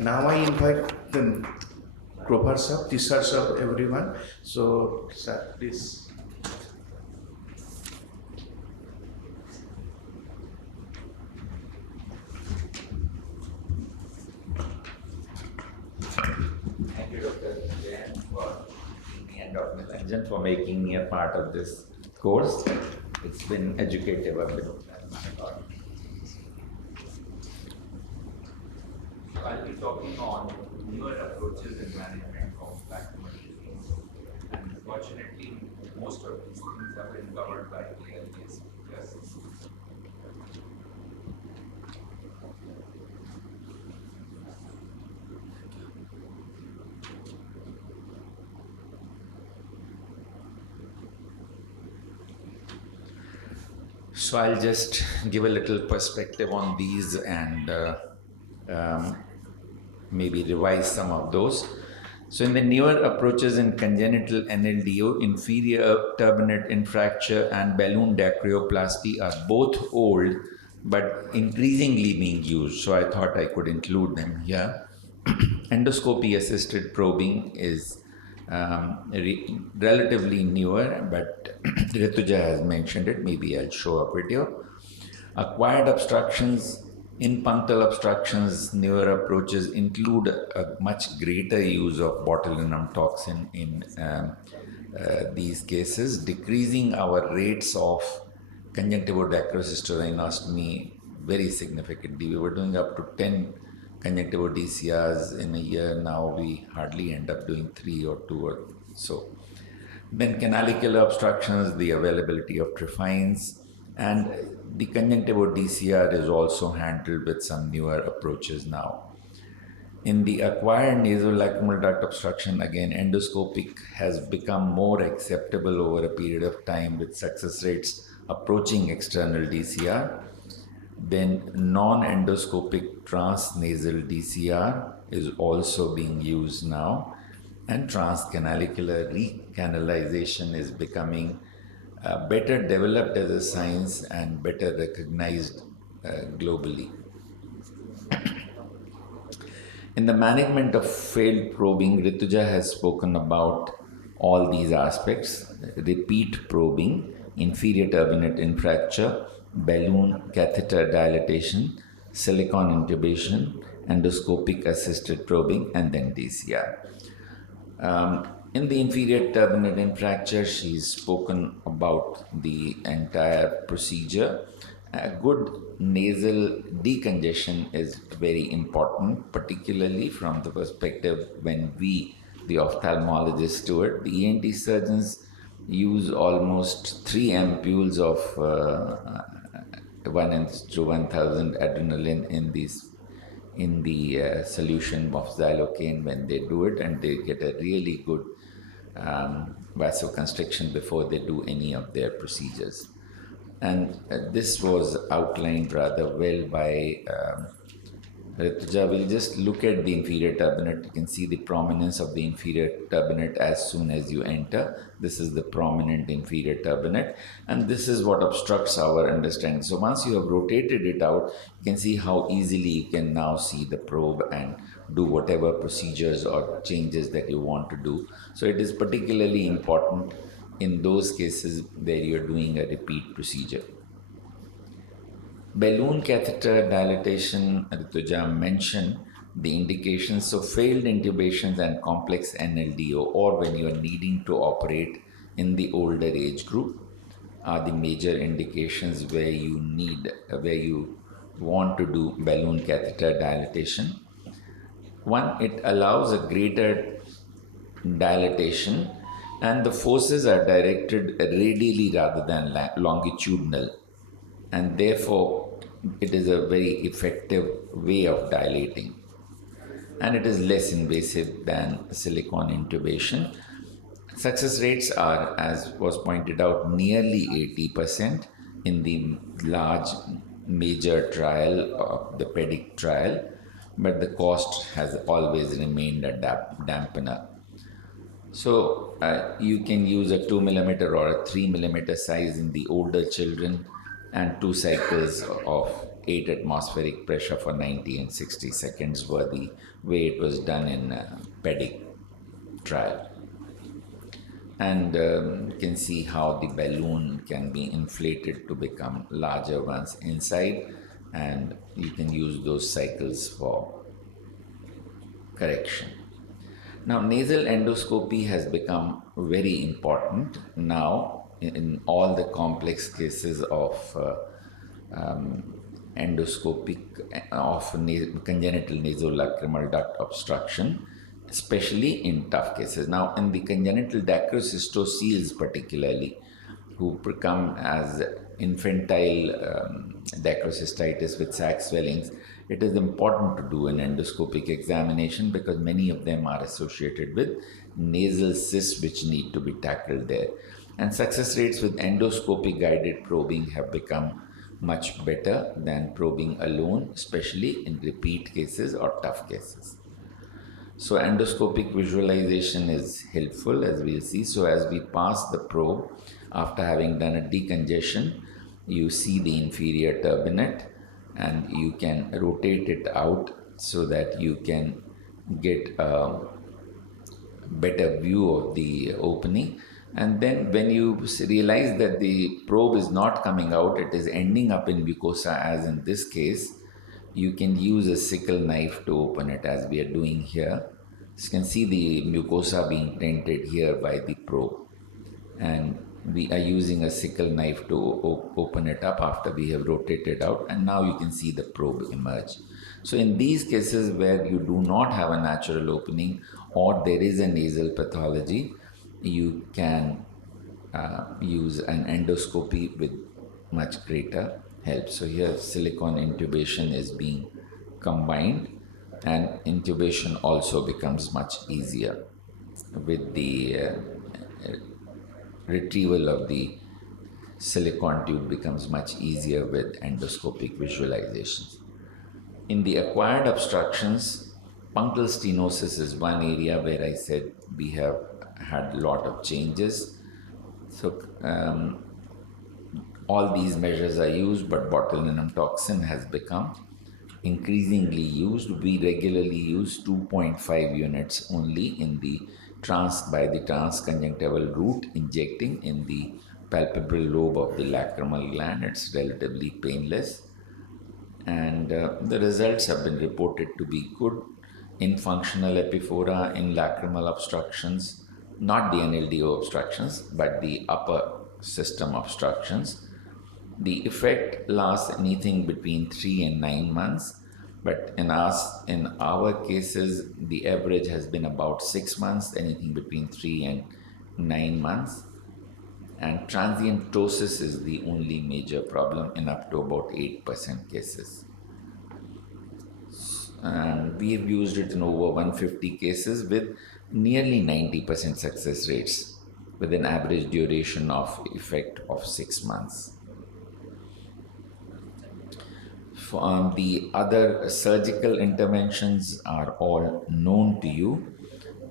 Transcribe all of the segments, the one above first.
Now I invite the Grover sir, Tisar sir, everyone. So, sir, please. Thank you, Dr. Jain, for me and Dr. Nilanjan for making me a part of this course. It's been educative a bit. I'll be talking on newer approaches in management of black commercial disease. And fortunately, most of these things have been covered by AIOC. Yes. So I'll just give a little perspective on these and maybe revise some of those. So in the newer approaches in congenital NLDO, inferior turbinate infracture and balloon dacryoplasty are both old but increasingly being used. So I thought I could include them here. Endoscopy assisted probing is relatively newer, but Rituja has mentioned it. Maybe I'll show a video. Acquired obstructions, in-punctal obstructions, newer approaches include a much greater use of botulinum toxin in these cases, decreasing our rates of conjunctivodacrocystolinostomy very significantly. We were doing up to 10 conjunctival DCRs in a year. Now we hardly end up doing 3 or 2 or so. Then canalicular obstructions, the availability of trephines, and the conjunctival DCR is also handled with some newer approaches now. In the acquired nasolacrimal duct obstruction, again, endoscopic has become more acceptable over a period of time with success rates approaching external DCR. Then non-endoscopic transnasal DCR is also being used now, and transcanalicular recanalization is becoming better developed as a science and better recognized globally. In the management of failed probing, Rituja has spoken about all these aspects: repeat probing, inferior turbinate infracture, balloon catheter dilatation, silicone intubation, endoscopic assisted probing, and then DCR. In the inferior turbinate infracture, she's spoken about the entire procedure. A good nasal decongestion is very important, particularly from the perspective when we, the ophthalmologists, do it. The ENT surgeons use almost 3 ampules of 1:1000 adrenaline in the solution of xylocaine when they do it, and they get a really good vasoconstriction before they do any of their procedures. And this was outlined rather well by Rituja. We'll just look at the inferior turbinate. You can see the prominence of the inferior turbinate as soon as you enter. This is the prominent inferior turbinate, and this is what obstructs our understanding. So once you have rotated it out, you can see how easily you can now see the probe and do whatever procedures or changes that you want to do. So it is particularly important in those cases where you're doing a repeat procedure. Balloon catheter dilatation, Rituja mentioned the indications. So failed intubations and complex NLDO, or when you are needing to operate in the older age group, are the major indications where you want to do balloon catheter dilatation. One, it allows a greater dilatation, and the forces are directed radially rather than longitudinal, and therefore it is a very effective way of dilating, and it is less invasive than silicone intubation. Success rates are, as was pointed out, nearly 80% in the large major trial, the PEDIC trial, but the cost has always remained a dampener. So you can use a 2 millimeter or a 3 millimeter size in the older children, and 2 cycles of 8 atmospheric pressure for 90 and 60 seconds were the way it was done in PEDIC trial. And you can see how the balloon can be inflated to become larger once inside, and you can use those cycles for correction. Now, nasal endoscopy has become very important now in all the complex cases of endoscopic of congenital nasolacrimal duct obstruction, especially in tough cases. Now, in the congenital dacryocystoceles particularly, who come as infantile dacryocystitis with sac swellings, it is important to do an endoscopic examination because many of them are associated with nasal cysts which need to be tackled there. And success rates with endoscopic guided probing have become much better than probing alone, especially in repeat cases or tough cases. So endoscopic visualization is helpful, as we'll see. So as we pass the probe, after having done a decongestion, you see the inferior turbinate and you can rotate it out so that you can get a better view of the opening. And then when you realize that the probe is not coming out, it is ending up in mucosa, as in this case, you can use a sickle knife to open it, as we are doing here. You can see the mucosa being dented here by the probe, and we are using a sickle knife to open it up after we have rotated out, and now you can see the probe emerge. So in these cases where you do not have a natural opening or there is a nasal pathology, you can use an endoscopy with much greater help. So here silicone intubation is being combined, and intubation also becomes much easier with the retrieval of the silicone tube becomes much easier with endoscopic visualizations. In the acquired obstructions, punctal stenosis is one area where I said we have had a lot of changes. So all these measures are used, but botulinum toxin has become increasingly used. We regularly use 2.5 units only in the by the transconjunctival route, injecting in the palpebral lobe of the lacrimal gland. It's relatively painless, and the results have been reported to be good in functional epiphora, in lacrimal obstructions, not the NLDO obstructions, but the upper system obstructions. The effect lasts anything between 3 and 9 months, but in our cases, the average has been about 6 months, anything between 3 and 9 months. And transient ptosis is the only major problem in up to about 8% cases. And we have used it in over 150 cases with nearly 90% success rates, with an average duration of effect of 6 months. The other surgical interventions are all known to you.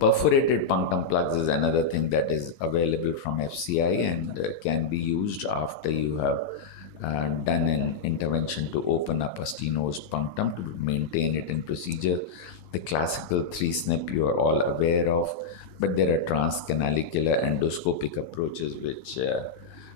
Perforated punctum plugs is another thing that is available from FCI and can be used after you have done an intervention to open up a stenosed punctum to maintain it in procedure. The classical 3-snip you are all aware of, but there are transcanalicular endoscopic approaches which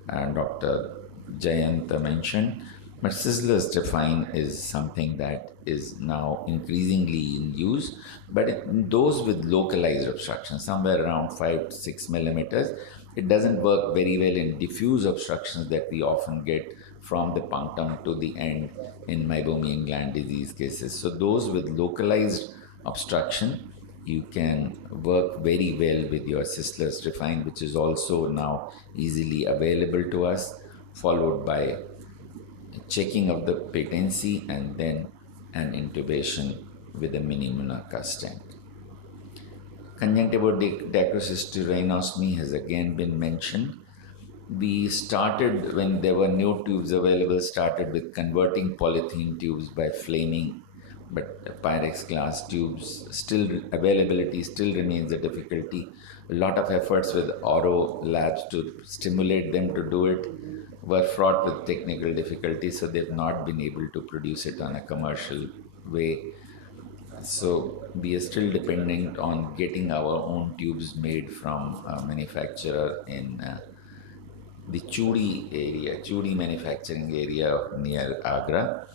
Dr. Jayant mentioned. But Sisler-Stefan is something that is now increasingly in use, but in those with localized obstruction, somewhere around 5 to 6 millimeters, it doesn't work very well in diffuse obstructions that we often get from the punctum to the end in meibomian gland disease cases. So those with localized obstruction, you can work very well with your Sisler-Stefan, which is also now easily available to us, followed by checking of the patency and then an intubation with a mini Munaka stent. Conjunctival dacryocystoceratomy has again been mentioned. We started, when there were no tubes available, started with converting polythene tubes by flaming, but Pyrex glass tubes, availability still remains a difficulty. A lot of efforts with Oro labs to stimulate them to do it. were fraught with technical difficulties, so they've not been able to produce it on a commercial way. So we are still dependent on getting our own tubes made from a manufacturer in the Chudi manufacturing area near Agra.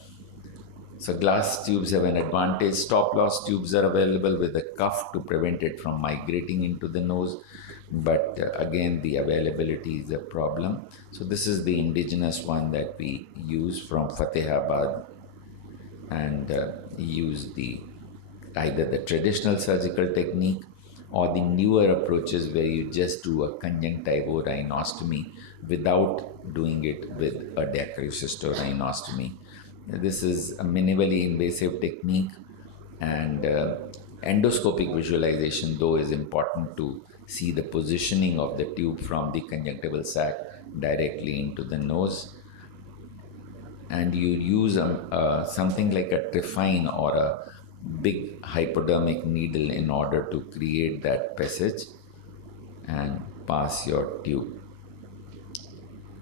So glass tubes have an advantage. Stop loss tubes are available with a cuff to prevent it from migrating into the nose. But again, the availability is a problem. So this is the indigenous one that we use from Fatehabad, and use either the traditional surgical technique or the newer approaches where you just do a conjunctival rhinostomy without doing it with a diacryocystorhinostomy. This is a minimally invasive technique, and endoscopic visualization though is important to see the positioning of the tube from the conjunctival sac directly into the nose. And you use something like a trephine or a big hypodermic needle in order to create that passage and pass your tube.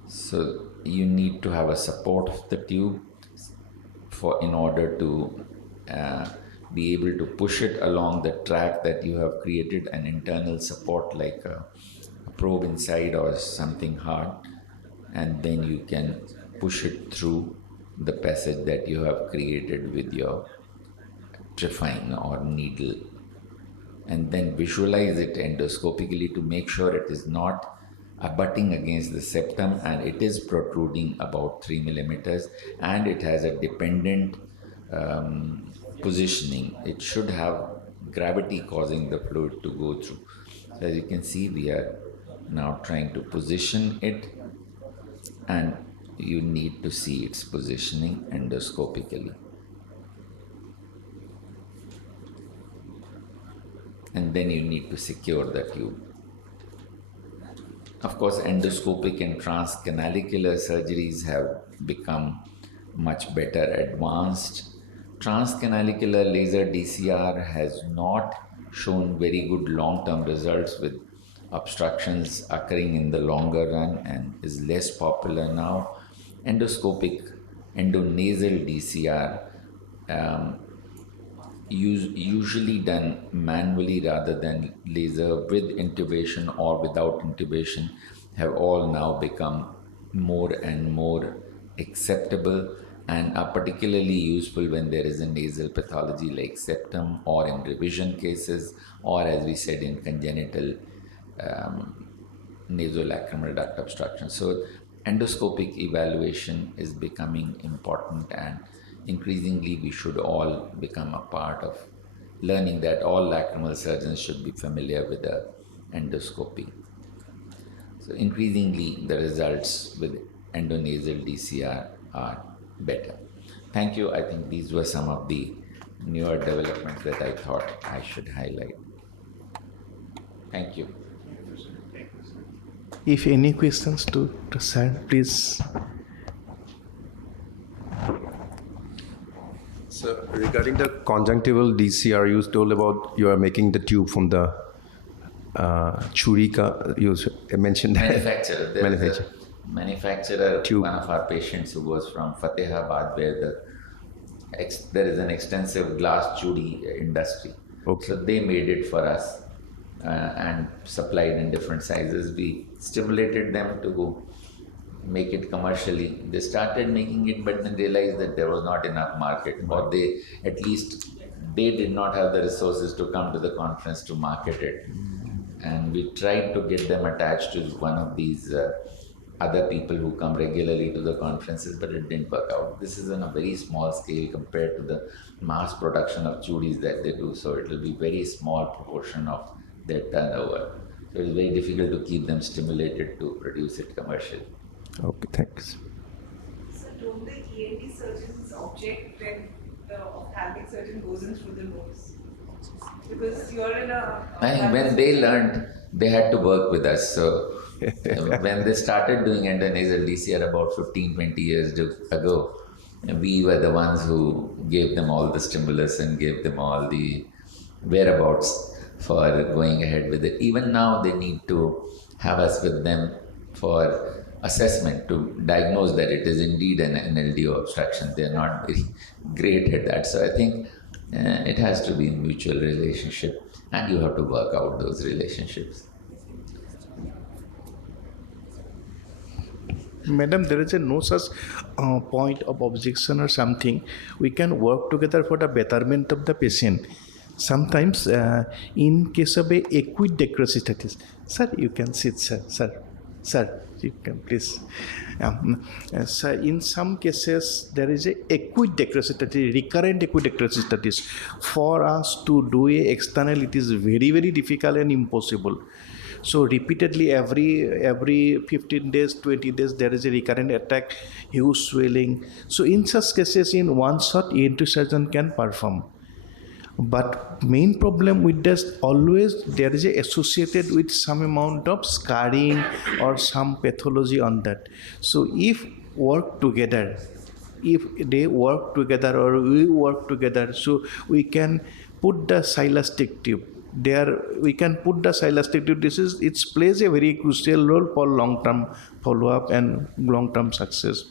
So you need to have a support of the tube in order to be able to push it along the track that you have created, an internal support like a probe inside or something hard, and then you can push it through the passage that you have created with your trephine or needle, and then visualize it endoscopically to make sure it is not abutting against the septum and it is protruding about 3 millimeters, and it has a dependent positioning. It should have gravity causing the fluid to go through. So as you can see, we are now trying to position it, and you need to see its positioning endoscopically. And then you need to secure the tube. Of course, endoscopic and transcanalicular surgeries have become much better advanced. Transcanalicular laser DCR has not shown very good long-term results, with obstructions occurring in the longer run, and is less popular now. Endoscopic endonasal DCR, usually done manually rather than laser, with intubation or without intubation, have all now become more and more acceptable and are particularly useful when there is a nasal pathology like septum, or in revision cases, or as we said in congenital nasolacrimal duct obstruction. So endoscopic evaluation is becoming important, and increasingly we should all become a part of learning that all lacrimal surgeons should be familiar with the endoscopy. So increasingly the results with endonasal DCR are better. Thank you. I think these were some of the newer developments that I thought I should highlight. Thank you. If any questions to Prasad, please. So regarding the conjunctival DCR, you told about you are making the tube from the churika. You mentioned that. Manufacturer. Manufacturer, tube. One of our patients who was from Fatehabad, where there is an extensive glass chudi industry. Okay. So they made it for us and supplied in different sizes. We stimulated them to go make it commercially. They started making it, but then realized that there was not enough market, or they did not have the resources to come to the conference to market it. And we tried to get them attached to one of these other people who come regularly to the conferences, but it didn't work out. This is on a very small scale compared to the mass production of chudis that they do, so it will be very small proportion of their turnover. So it's very difficult to keep them stimulated to produce it commercially. Okay, thanks. So don't the ENT surgeons object when the ophthalmic surgeon goes in through the nose? Because you're in a... I think when they learned, they had to work with us. So when they started doing endonasal DCR about 15-20 years ago, we were the ones who gave them all the stimulus and gave them all the whereabouts for going ahead with it. Even now they need to have us with them for assessment to diagnose that it is indeed an NLDO obstruction. They are not very great at that. So I think it has to be a mutual relationship, and you have to work out those relationships. Madam, there is no such point of objection or something. We can work together for the betterment of the patient. Sometimes, in case of a acute decrositatis, sir, you can sit, sir, you can please. Sir, in some cases, there is a acute decrositatis, recurrent acute decrositatis. For us to do a external, it is very, very difficult and impossible. So repeatedly, every 15 days, 20 days, there is a recurrent attack, huge swelling. So in such cases, in one shot, ENT surgeon can perform. But main problem with this, always there is associated with some amount of scarring or some pathology on that. So if work together, if they work together or we work together, so we can put the silastic tube. There we can put the silastic tube. It plays a very crucial role for long-term follow-up and long-term success.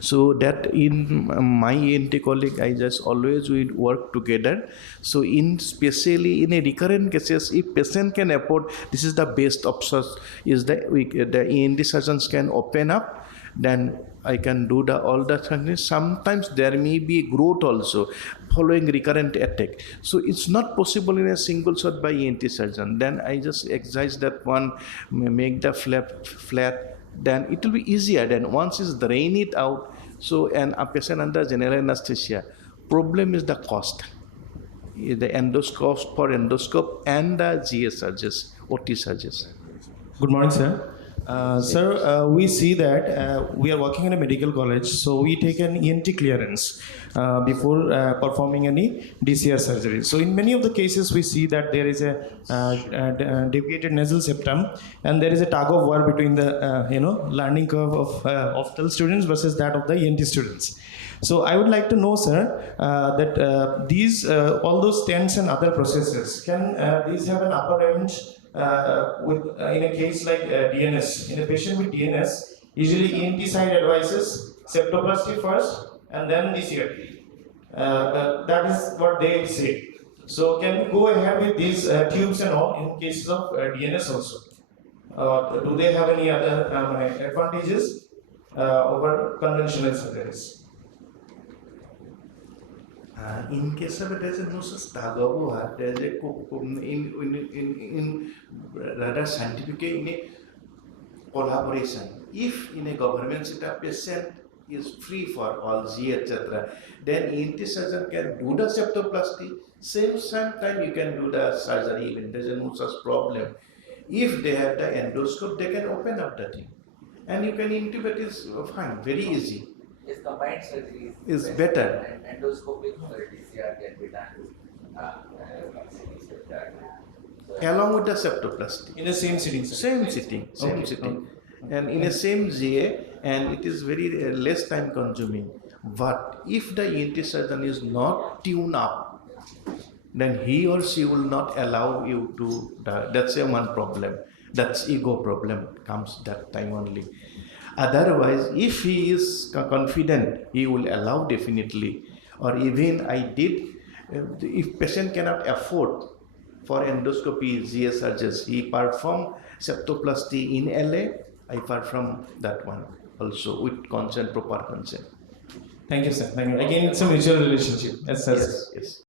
So that in my ENT colleague, I just always we work together. So especially in a recurrent cases, if patient can afford, this is the best option. Is that the ENT surgeons can open up, then I can do all the things. Sometimes there may be growth also following recurrent attack. So it's not possible in a single shot by ENT surgeon. Then I just excise that one, make the flap flat. Then it will be easier. Then once it's drain it out, so and a patient under general anesthesia. Problem is the cost. The endoscope for endoscope and the GA surgeons, OT surgeons. Good morning, sir. Sir, we see that we are working in a medical college, so we take an ENT clearance before performing any DCR surgery. So in many of the cases, we see that there is a deviated nasal septum, and there is a tug of war between the learning curve of optal students versus that of the ENT students. So I would like to know, sir, that these all those stents and other processes, can these have an upper range? In a case like DNS, in a patient with DNS, usually ENT side advises septoplasty first and then DCRT. That is what they say. So can we go ahead with these tubes and all in cases of DNS also? Do they have any other advantages over conventional surgeries? In case of it, there is no such tug of war. There is in rather scientific in a collaboration. If in a government setup patient is free for all G etc., then ENT surgeon can do the septoplasty. Same time you can do the surgery. Even there is no such problem. If they have the endoscope, they can open up the thing, and you can intubate. Is fine, very easy. Yes, combined surgery is better. And endoscopic DCR can be done. Along with the septoplasty. In the same sitting, sir? Same sitting. And in a same GA, and it is very less time consuming. But if the ENT surgeon is not tuned up, then he or she will not allow you to, that's a one problem. That's ego problem comes that time only. Otherwise, if he is confident, he will allow definitely. Or even I did, if patient cannot afford for endoscopy, GA surgeons, he perform septoplasty in LA, I perform that one also with consent, proper consent. Thank you, sir. Thank you. Again, it's a mutual relationship. Yes, sir. Yes.